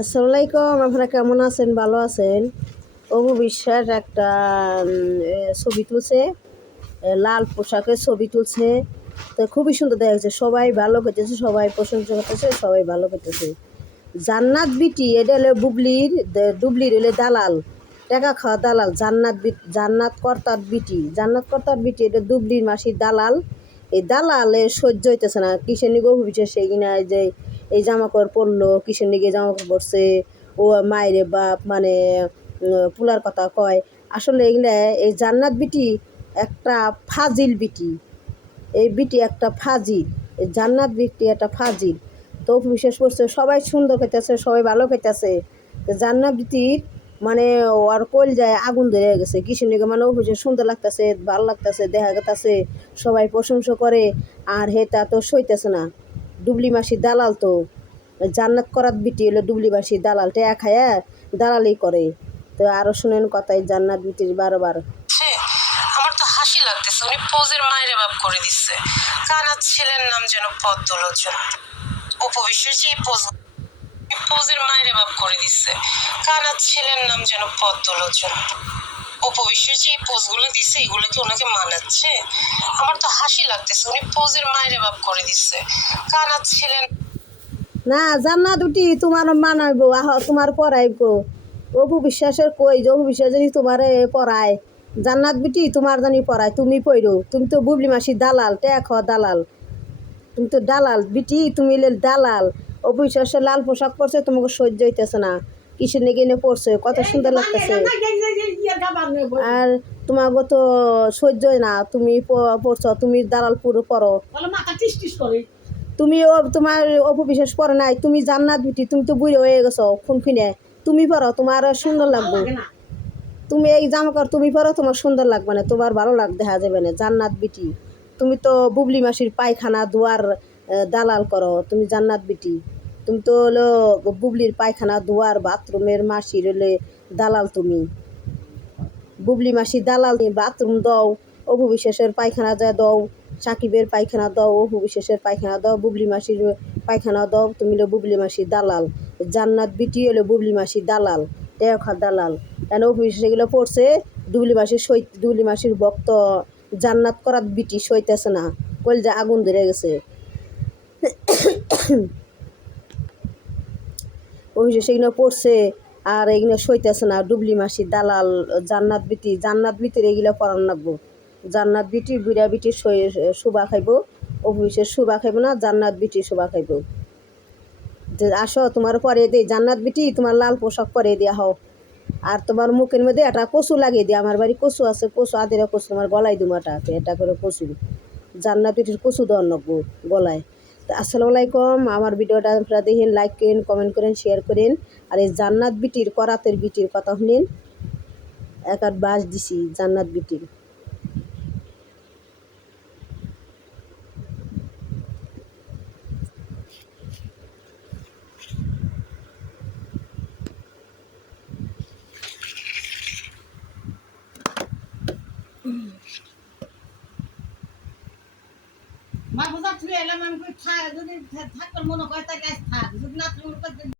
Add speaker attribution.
Speaker 1: আসসালামু আলাইকুম, আপনারা কেমন আছেন? ভালো আছেন? অপু বিশ্বাস একটা ছবি তুলছে লাল পোশাকের ছবি তুলছে। তো খুবই সুন্দর দেখা যাচ্ছে সবাই ভালো করতেছে, সবাই প্রশংসা করতেছে, সবাই ভালো করতেছে। জান্নাত বিটি, এটা হলো বুবলির ডুবলির হলে দালাল। টাকা খাওয়া দালাল, জান্নাত জান্নাত কর্তার বিটি। জান্নাত কর্তার বিটি এটা দুবলির মাসির দালাল। এই দালালে সহ্য হইতেছে না। কিসের নিগে অভিবিশ্বাস সেই কিনা যে, এই জামা কাপড় পরলো, কিসের নিগে জামা কাপড় পরছে, ও মায়ের বাপ মানে পুলার কথা কয়। আসলে এগুলা, এই জান্নাত বিটি একটা ফাজিল বিটি। এই বিটি একটা ফাজিল। এই জান্নাত বিটি একটা ফাজিল। তো বিশ্বাস করছে। সবাই সুন্দর খেতেছে সবাই ভালো খেতেছে জান্নাত বিটির মানে ওর কোল যায় আগুন ধরে গেছে। নিগে মানে বিশ্বাস সুন্দর লাগতেছে, ভালো লাগতেছে, দেখা গেতেছে, সবাই প্রশংসা করে, আর হে তা তো সইতেছে না। ডুবলি মাসি দালাল তো। জান্নাত করাত বিটি হলো ডুবলি মাসি দালাল টেয়া খায়া দালালি করে। তো আরও শুনেন কথাই জান্নাত বিটির বারবার।
Speaker 2: আমার তো হাসি লাগতেছে। উনি পোজের মায়ের বাপ করে দিচ্ছে। কানার ছেলের নাম যেন জন্য উপবিশ্বের যে পোজ পোজের মায়ের বাপ করে দিচ্ছে কানার ছেলের নাম যেন জন্য উপবিশ্বের যে পোজগুলো দিছে, এগুলো কি ওনাকে মানাচ্ছে? আমার তো হাসি লাগতেছে, উনি পোজের মায়ের বাপ করে দিচ্ছে কানার ছেলের
Speaker 1: না, জান্নাত উঠি, তোমার মানাইব, আহ, তোমার পড়াইব। অপু বিশ্বাসের কই যে, অপু বিশ্বাস জানি তোমারে পড়ায়। জান্নাত বিটি, তোমার জানি পড়ায়, তুমি পড়ো। তুমি তো বুবলি মাসি দালাল, টেক দালাল। তুমি তো দালাল, বিটি, তুমি দালাল। অপু লাল পোশাক পরছে তোমাকে সহ্য হইতেছে না। কিসের নেগে এনে পড়ছে কত সুন্দর লাগতেছে। আর তোমাকে তো সহ্য না। তুমি পড়ছো তুমি দালাল পুরো পড়ো তুমি ও তোমার অপবিশ্বাস পরে নাই। তুমি জান্নাত বিটি তুমি তো বুড়ো হয়ে গেছো খুন ফিনে তুমি পড়ো তোমার সুন্দর লাগবে। তুমি এই জামা কাপড় তুমি পরো তোমার সুন্দর লাগবে না। তোমার ভালো লাগ দেখা যাবে না। জান্নাত বিটি। তুমি তো বুবলি মাসির পায়খানা দুয়ার দালাল করো। তুমি জান্নাত বিটি। তুমি তো হলো বুবলির পায়খানা, দুয়ার, বাথরুমের মাসির হলে দালাল তুমি। বুবলি মাসি, দালাল বাথরুম দাও, অপু বিশ্বাসের পায়খানা যা দাও, সাকিবের পায়খানা দাও, অপু বিশ্বাসের পায়খানা দাও, বুবলি মাসির পায়খানা দাও, তুমি হলো বুবলি মাসির দালাল। জান্নাত বিটি হলো বুবলি মাসির দালাল টেখা দালাল। কেন অপু বিশ্বাস এগুলো পড়ছে? ডুবলি মাসির সই ডুবলি মাসির ভক্ত জান্নাত করাত বিটি সইতেছে না। কল যে আগুন ধরে গেছে। অভিষেক সেগুলো পড়ছে আর এগুলো সইতেছে না। ডুবলি মাসি, দালাল, জান্নাত বিটি, জান্নাত বিটির এগুলো পড়ান লাগবো। জান্নাত বিটি বুড়া বিটি শুবা খাইব। অভিষেক শুবা খাইব না, জান্নাত বিটি শুবা খাইব। যে আসো, তোমার পরে দে জান্নাত বিটি, তোমার লাল পোশাক পরে দেওয়া হও। আর তোমার মুখের মধ্যে একটা কচু লাগিয়ে দিই আমার বাড়ি কচু আছে, কচু আদেরা কচু। তোমার গলায় দুমাটা এটা করে কচু। জান্নাত বিটির কচু লাগবো গলায়। আসসালামু আলাইকুম। আমার ভিডিওটা আপনারা দেখেন লাইক করেন কমেন্ট করেন শেয়ার করেন। আর এই জান্নাত বিটির, করাতের বিটির কথা শুনেন। এক বাস দিছি জান্নাত বিটির।
Speaker 3: মা বোঝা তুই এলাম আমি থাক, যদি থাকার মনে করে তাকে থাক, যদি না তুমি